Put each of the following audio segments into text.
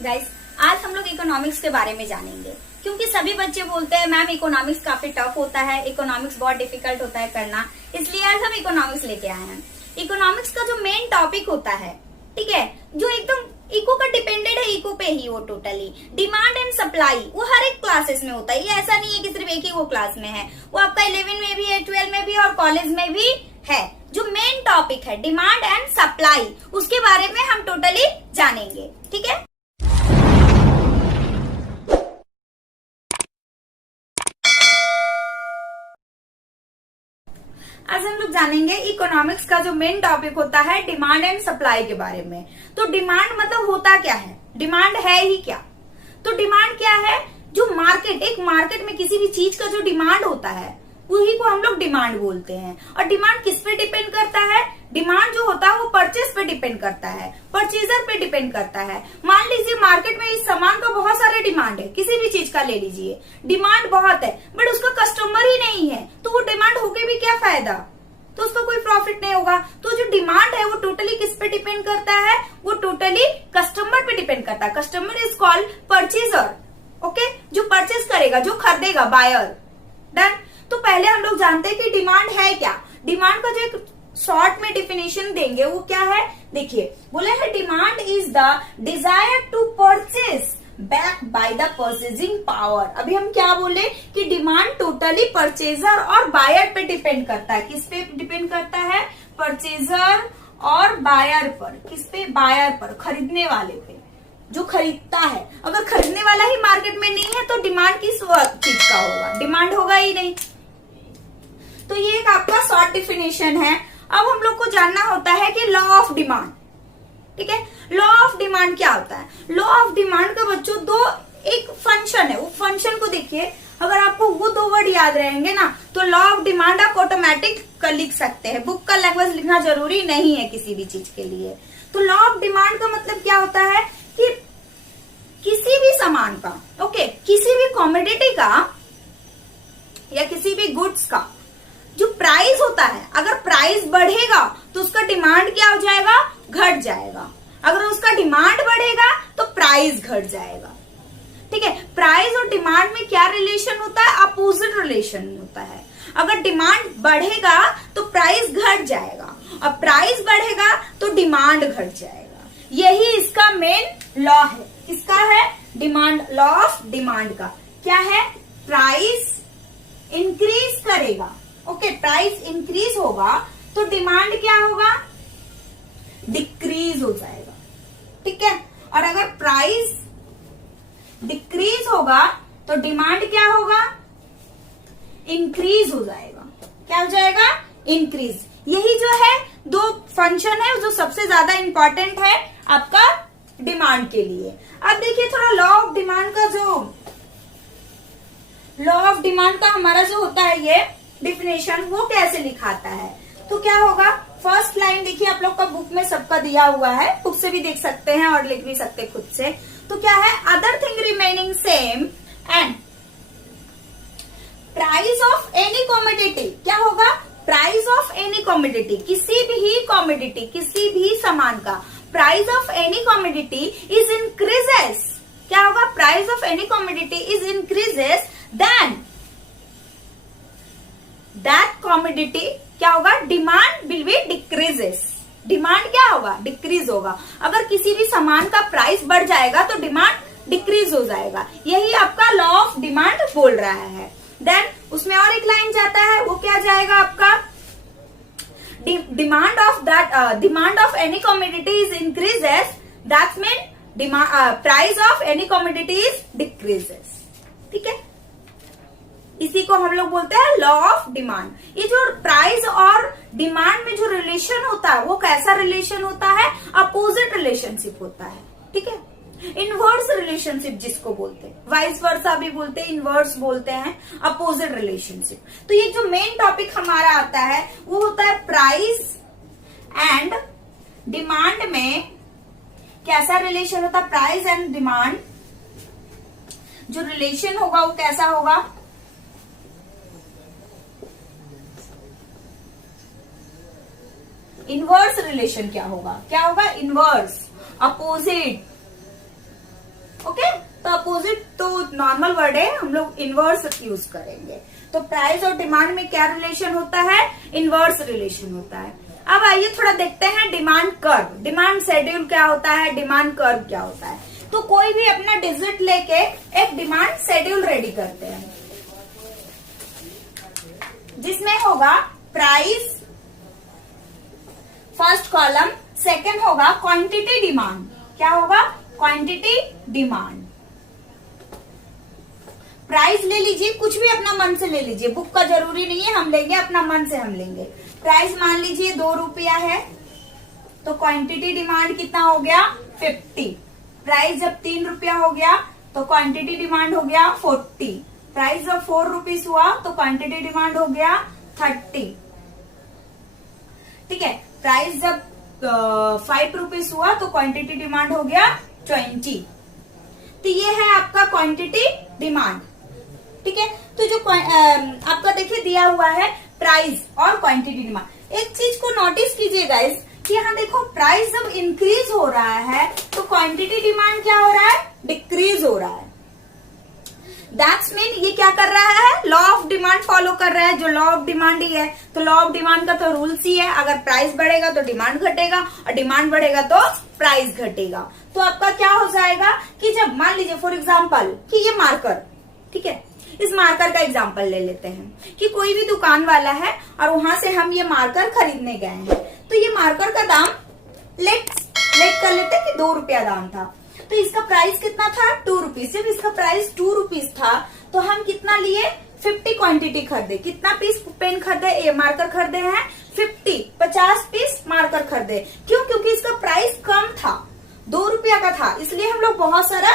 Guys, आज हम लोग इकोनॉमिक्स के बारे में जानेंगे क्योंकि सभी बच्चे बोलते हैं मैम इकोनॉमिक्स काफी टफ होता है, इकोनॉमिक्स बहुत डिफिकल्ट होता है करना, इसलिए आज हम इकोनॉमिक्स लेके आए हैं। इकोनॉमिक्स का जो मेन टॉपिक होता है, ठीक है, जो एकदम इको का डिपेंडेंट है, इको पे ही वो टोटली डिमांड एंड सप्लाई, वो हर एक क्लासेस में होता है। ये ऐसा नहीं है कि सिर्फ एक ही वो क्लास में है, वो आपका 11 में भी है, 12 में भी और कॉलेज में भी है। जो मेन टॉपिक है डिमांड एंड सप्लाई, उसके बारे में हम टोटली जानेंगे, ठीक है। आज हम लोग जानेंगे इकोनॉमिक्स का जो मेन टॉपिक होता है डिमांड एंड सप्लाई के बारे में। तो डिमांड मतलब होता क्या है, डिमांड है ही क्या। तो डिमांड क्या है, जो मार्केट, एक मार्केट में किसी भी चीज का जो डिमांड होता है उसी को हम लोग डिमांड बोलते हैं। और डिमांड किस पे डिपेंड करता है, डिमांड जो होता है वो परचेज पे डिपेंड करता है, परचेजर पे डिपेंड करता है। मान लीजिए मार्केट में इस सामान का बहुत सारे डिमांड है, किसी भी चीज का ले लीजिए, डिमांड बहुत है बट उसका कस्टमर ही नहीं है, तो वो डिमांड होके भी क्या फायदा, तो उसका कोई प्रॉफिट नहीं होगा। तो जो डिमांड है वो टोटली किस पे डिपेंड करता है, वो टोटली कस्टमर पे डिपेंड करता है। Customer is called purchaser, okay, जो परचेज करेगा, जो खरीदेगा, बायर। डन। तो पहले हम लोग जानते हैं कि डिमांड है क्या। डिमांड का जो एक शॉर्ट में डिफिनेशन देंगे वो क्या है, देखिए, बोले है demand is the desire to purchase back by the purchasing power. अभी हम क्या बोले कि डिमांड टोटली परचेजर और बायर पे डिपेंड करता है। किस पे डिपेंड करता है, परचेजर और बायर पर। किस पे, बायर पर, खरीदने वाले पे, जो खरीदता है। अगर खरीदने वाला ही मार्केट में नहीं है तो डिमांड किस चीज का होगा, डिमांड होगा ही नहीं। तो ये एक आपका शॉर्ट डिफिनेशन है। अब हम लोग को जानना होता है कि लॉ ऑफ डिमांड, ठीक है। लॉ ऑफ डिमांड क्या होता है, लॉ ऑफ डिमांड का बच्चों दो एक फंक्शन है, वो फंक्शन को देखिए, अगर आपको वो दो वर्ड याद रहेंगे ना तो लॉ ऑफ डिमांड आप ऑटोमेटिक लिख सकते हैं। बुक का लैंग्वेज लिखना जरूरी नहीं है किसी भी चीज के लिए। तो लॉ ऑफ डिमांड का मतलब क्या होता है कि किसी भी सामान का, ओके, किसी भी कॉमोडिटी का या किसी भी गुड्स का जो प्राइस होता है, अगर प्राइस बढ़ेगा तो उसका डिमांड क्या हो जाएगा, घट जाएगा। अगर उसका डिमांड बढ़ेगा तो प्राइस घट जाएगा, ठीक है। प्राइस और डिमांड में क्या रिलेशन होता है, अपोजिट रिलेशन होता है। अगर डिमांड बढ़ेगा तो प्राइस घट जाएगा और प्राइस बढ़ेगा तो डिमांड घट जाएगा। यही इसका मेन लॉ है। किसका है, डिमांड, लॉ ऑफ डिमांड का क्या है, प्राइस इंक्रीज करेगा, ओके, प्राइस इंक्रीज होगा तो डिमांड क्या होगा, डिक्रीज हो जाएगा, ठीक है। और अगर प्राइस डिक्रीज होगा तो डिमांड क्या होगा, इंक्रीज हो जाएगा। क्या हो जाएगा, इंक्रीज। यही जो है दो फंक्शन है जो सबसे ज्यादा इंपॉर्टेंट है आपका डिमांड के लिए। अब देखिए थोड़ा लॉ ऑफ डिमांड का, जो लॉ ऑफ डिमांड का हमारा जो होता है ये डिफिनेशन, वो कैसे लिखाता है। तो क्या होगा, फर्स्ट लाइन देखिए, आप लोग का बुक में सबका दिया हुआ है, बुक से भी देख सकते हैं और लिख भी सकते हैं खुद से। तो क्या है, other thing remaining same and price of any commodity. क्या होगा, प्राइस ऑफ एनी कॉमोडिटी, किसी भी कॉमोडिटी, किसी भी सामान का price of any commodity is increases. क्या होगा, price of any commodity is increases then that commodity क्या होगा, demand will be decreases. Demand क्या होगा, डिक्रीज होगा। अगर किसी भी सामान का प्राइस बढ़ जाएगा तो डिमांड डिक्रीज हो जाएगा। यही आपका लॉ ऑफ डिमांड बोल रहा है। देन उसमें और एक लाइन जाता है, वो क्या जाएगा आपका, demand of that, demand of any commodity is increases, that's mean price of any commodity is decreases, ठीक है। इसी को हम लोग बोलते हैं लॉ ऑफ डिमांड। ये जो प्राइस और डिमांड में जो रिलेशन होता है वो कैसा रिलेशन होता है, अपोजिट रिलेशनशिप होता है, ठीक है। इनवर्स रिलेशनशिप जिसको बोलते हैं, वाइस वर्सा भी बोलते हैं, इनवर्स बोलते हैं, अपोजिट रिलेशनशिप। तो ये जो मेन टॉपिक हमारा आता है वो होता है प्राइस एंड डिमांड में कैसा रिलेशन होता है, प्राइस एंड डिमांड जो रिलेशन होगा वो कैसा होगा, इनवर्स रिलेशन। क्या होगा, क्या होगा, इनवर्स, अपोजिट नॉर्मल वर्ड है, हम लोग इनवर्स यूज करेंगे। तो प्राइस और डिमांड में क्या रिलेशन होता है? इनवर्स रिलेशन होता है। अब आइए थोड़ा देखते हैं डिमांड कर्व। डिमांड शेड्यूल क्या होता है, डिमांड कर्व क्या होता है। तो कोई भी अपना डिजिट लेके एक डिमांड शेड्यूल रेडी करते हैं, जिसमें होगा प्राइस फर्स्ट कॉलम, सेकंड होगा क्वांटिटी डिमांड। क्या होगा? Quantity demand. प्राइस ले लीजिए, कुछ भी अपना मन से ले लीजिए, बुक का जरूरी नहीं है, हम लेंगे अपना मन से हम लेंगे। प्राइस मान लीजिए 2 रुपया है, तो क्वांटिटी डिमांड कितना हो गया? 50। प्राइस जब 3 रुपया हो गया तो क्वांटिटी डिमांड हो गया 40। प्राइस जब 4 रुपीज हुआ तो क्वांटिटी डिमांड हो गया 30। ठीक है। प्राइस जब 5 रुपीज हुआ तो क्वांटिटी डिमांड हो गया 20। तो ये है आपका क्वांटिटी डिमांड। ठीक है। तो जो आपका देखिए दिया हुआ है प्राइस और क्वांटिटी डिमांड। एक चीज को नोटिस कीजिए गाइस कि यहाँ देखो प्राइस जब इंक्रीज हो रहा है तो क्वांटिटी डिमांड क्या हो रहा है? डिक्रीज हो रहा है। दैट्स मीन ये क्या कर रहा है? लॉ ऑफ डिमांड फॉलो कर रहा है, जो लॉ ऑफ डिमांड ही है। तो लॉ ऑफ डिमांड का तो रूल्स ही है, अगर प्राइस बढ़ेगा तो डिमांड घटेगा और डिमांड बढ़ेगा तो प्राइस घटेगा। तो आपका क्या हो जाएगा कि जब मान लीजिए फॉर एग्जाम्पल कि ये मार्कर, ठीक है, इस मार्कर का एग्जाम्पल ले लेते हैं कि कोई भी दुकान वाला है और वहां से हम ये मार्कर खरीदने गए हैं। तो ये मार्कर का दाम लेट कर लेते हैं कि 2 रुपया दाम था। तो इसका प्राइस कितना था? 2 रुपीज। जब इसका प्राइस 2 रुपीज था तो हम कितना लिए? 50 क्वांटिटी खरीदे। कितना पीस पेन खरीदे? ये मार्कर खरीदे हैं 50 पीस मार्कर खरीदे। क्यों? क्योंकि इसका प्राइस कम था, 2 रुपया का था, इसलिए हम लोग बहुत सारा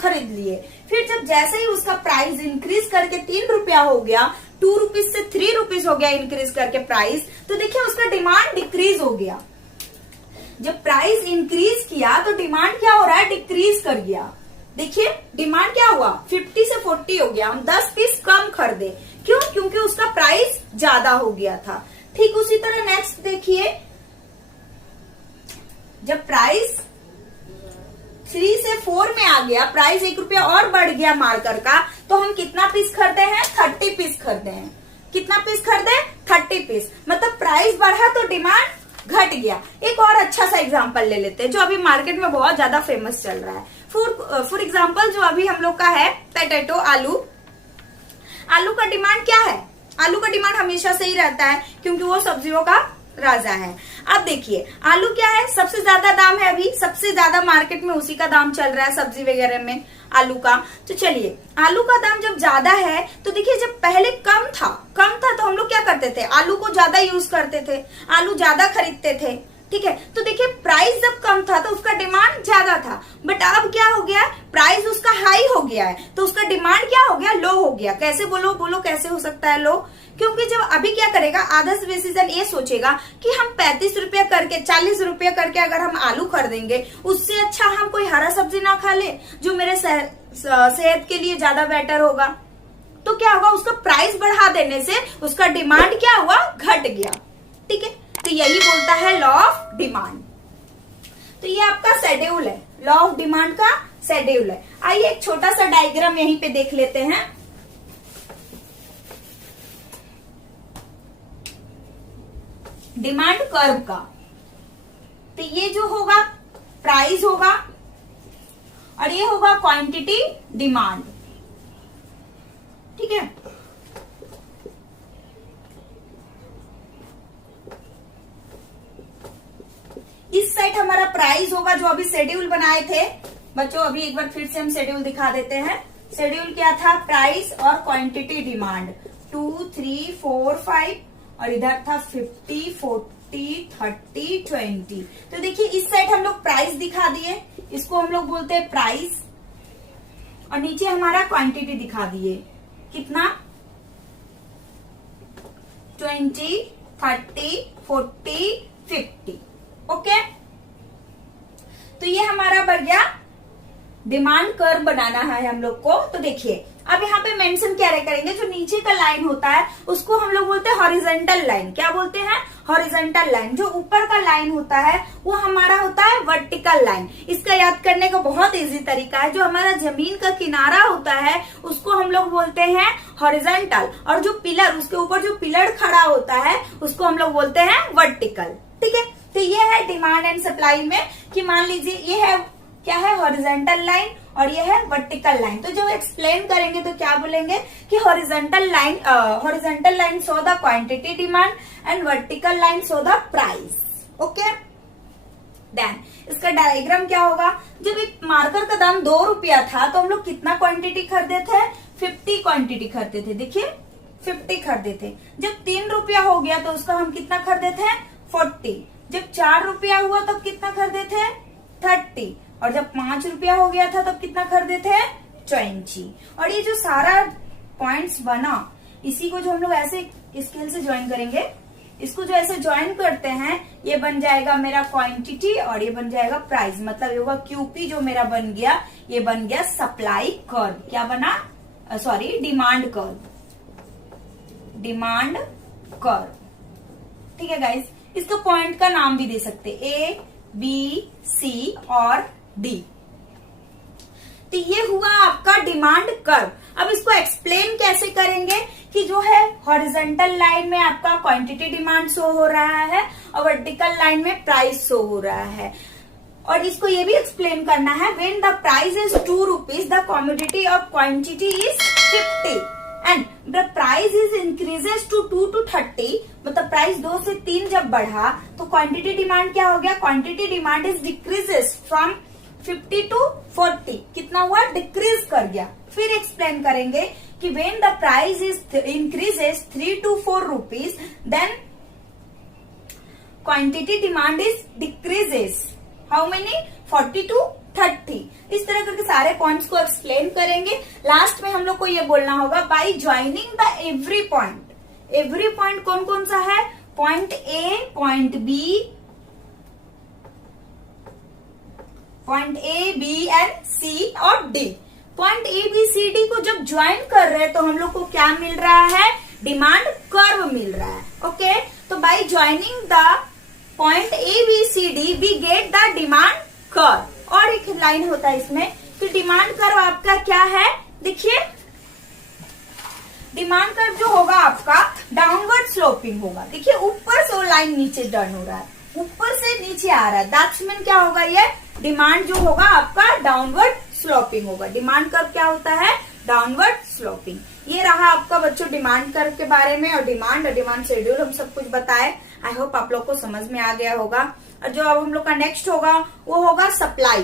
खरीद लिए। फिर जब जैसे ही उसका प्राइस इंक्रीज करके 3 रुपया हो गया, 2 रुपीज से 3 रुपीज हो गया इंक्रीज करके प्राइस, तो देखिए उसका डिमांड डिक्रीज हो गया। जब प्राइस इंक्रीज किया तो डिमांड क्या हो रहा है? डिक्रीज कर गया। देखिए डिमांड क्या हुआ? 50 से 40 हो गया, हम 10 पीस कम खरीदे। क्यों? क्योंकि उसका प्राइस ज्यादा हो गया था। ठीक उसी तरह नेक्स्ट देखिए, जब प्राइस 3 से 4 में आ गया, प्राइस 1 रुपया और बढ़ गया मार्कर का, तो हम कितना पीस खरीदे हैं? 30 पीस खरीदे हैं। कितना पीस खरीदे? 30 पीस। मतलब प्राइस बढ़ा तो डिमांड घट गया। एक और अच्छा सा एग्जांपल ले लेते हैं जो अभी मार्केट में बहुत ज्यादा फेमस चल रहा है। फॉर एग्जांपल जो अभी हम लोग का है पोटैटो, आलू। आलू का डिमांड क्या है? आलू का डिमांड हमेशा से ही रहता है क्योंकि वो सब्जियों का राजा है। अब देखिए आलू क्या है? सबसे ज्यादा दाम है, अभी सबसे ज्यादा मार्केट में उसी का दाम चल रहा है सब्जी वगैरह में, आलू का। तो चलिए आलू का दाम जब ज्यादा है तो देखिए जब पहले कम था तो हम लोग क्या करते थे? आलू को ज्यादा यूज करते थे, आलू ज्यादा खरीदते थे। ठीक है। तो देखिए प्राइस जब कम था तो उसका डिमांड ज्यादा था, बट अब क्या हो गया? प्राइस उसका हाई हो गया है तो उसका डिमांड क्या हो गया? लो हो गया। कैसे? बोलो कैसे हो सकता है लो? क्योंकि जब अभी क्या करेगा, आधा सिटीजन ये सोचेगा कि हम 35 रुपया करके 40 रुपया करके अगर हम आलू खरीदेंगे, उससे अच्छा हम कोई हरा सब्जी ना खा ले जो मेरे सेहत के लिए ज्यादा बेटर होगा। तो क्या होगा? उसका प्राइस बढ़ा देने से उसका डिमांड क्या हुआ? घट गया। ठीक है। तो यही बोलता है लॉ ऑफ डिमांड। तो ये आपका शेड्यूल है, लॉ ऑफ डिमांड का शेड्यूल है। आइए एक छोटा सा डायग्राम यहीं पे देख लेते हैं। डिमांड कर्व का। तो ये जो होगा प्राइस होगा और ये होगा क्वांटिटी डिमांड। ठीक है। इस साइड हमारा प्राइस होगा जो अभी शेड्यूल बनाए थे बच्चों। अभी एक बार फिर से हम शेड्यूल दिखा देते हैं। शेड्यूल क्या था? प्राइस और क्वांटिटी डिमांड 2, 3, 4, 5 और इधर था 50, 40, 30, 20। तो देखिए इस साइड हम लोग प्राइस दिखा दिए, इसको हम लोग बोलते हैं प्राइस, और नीचे हमारा क्वांटिटी दिखा दिए। कितना? 20, 30, 40, 50। ओके। तो ये हमारा बढ़ गया डिमांड कर्व बनाना है हम लोग को। तो देखिए अब यहाँ पे मेंशन क्या करेंगे, जो नीचे का लाइन होता है उसको हम लोग बोलते हैं हॉरिजॉन्टल लाइन। क्या बोलते हैं? Horizontal line. जो ऊपर का लाइन होता है वो हमारा होता है वर्टिकल लाइन। इसका याद करने का बहुत इजी तरीका है, जो हमारा जमीन का किनारा होता है उसको हम लोग बोलते हैं हॉरिजॉन्टल, और जो पिलर, उसके ऊपर जो पिलर खड़ा होता है उसको हम लोग बोलते हैं वर्टिकल। ठीक है, तो ये है डिमांड एंड सप्लाई में कि मान लीजिए ये है क्या है, हॉरिजॉन्टल लाइन और ये है वर्टिकल लाइन। तो जब एक्सप्लेन करेंगे तो क्या बोलेंगे कि horizontal line show the quantity demand and vertical line show the price. Okay, then इसका डायग्राम क्या होगा, जब एक मार्कर का दाम 2 रुपया था तो हम लोग कितना क्वांटिटी खरीदे थे, 50 क्वांटिटी खरीदे थे। देखिए 50 खरीदे थे। जब 3 रुपया हो गया तो उसका हम कितना खरीदे थे, 40। जब 4 रुपया हुआ तब कितना खरीदे थे, 30। और जब 5 रुपया हो गया था तब कितना खरीदे थे, 20। और ये जो सारा पॉइंट्स बना, इसी को जो हम लोग ऐसे स्केल से ज्वाइन करेंगे, इसको जो ऐसे ज्वाइन करते हैं ये बन जाएगा मेरा क्वांटिटी और ये बन जाएगा प्राइस। मतलब ये होगा क्यूपी जो मेरा बन गया, ये बन गया सप्लाई कर्व। क्या बना, sorry, demand curve. Demand curve. ठीक है गाइस, इसको पॉइंट का नाम भी दे सकते, ए बी सी और डी। तो ये हुआ आपका डिमांड कर्व। अब इसको एक्सप्लेन कैसे करेंगे कि जो है हॉरिजॉन्टल लाइन में आपका क्वांटिटी डिमांड शो हो रहा है और वर्टिकल लाइन में प्राइस शो हो रहा है। और इसको ये भी एक्सप्लेन करना है, when the price is 2 rupees the commodity of quantity is 50 and the price is increases to 2 to 30। मतलब प्राइस 2 से 3 जब बढ़ा तो क्वांटिटी डिमांड क्या हो गया, quantity demand is decreases from 50 to 40। कितना हुआ, डिक्रीज कर गया। फिर एक्सप्लेन करेंगे कि when the price is increases 3 to 4 rupees then quantity demand is decreases how many, 40 to 30। इस तरह करके सारे पॉइंट्स को एक्सप्लेन करेंगे। लास्ट में हम लोग को ये बोलना होगा by joining the every point. Every point कौन कौन सा है, point A, point B, point A B and C और डी। Point A B C D को जब ज्वाइन कर रहे हैं तो हम लोग को क्या मिल रहा है, डिमांड कर्व मिल रहा है। ओके, तो by joining the point A B C D we get the demand curve. और एक लाइन होता है इसमें कि डिमांड कर्व आपका क्या है, देखिए डिमांड कर्व जो होगा आपका डाउनवर्ड स्लोपिंग होगा। देखिए ऊपर से वो लाइन नीचे टर्न हो रहा है, ऊपर से नीचे आ रहा है, दैट्स मीन क्या होगा, ये डिमांड जो होगा आपका डाउनवर्ड स्लोपिंग होगा। डिमांड कर्व क्या होता है, डाउनवर्ड स्लोपिंग। ये रहा आपका बच्चों डिमांड कर्व के बारे में, और डिमांड शेड्यूल हम सब कुछ बताए। आई होप आप लोग को समझ में आ गया होगा। और जो अब हम लोग का नेक्स्ट होगा वो होगा सप्लाई।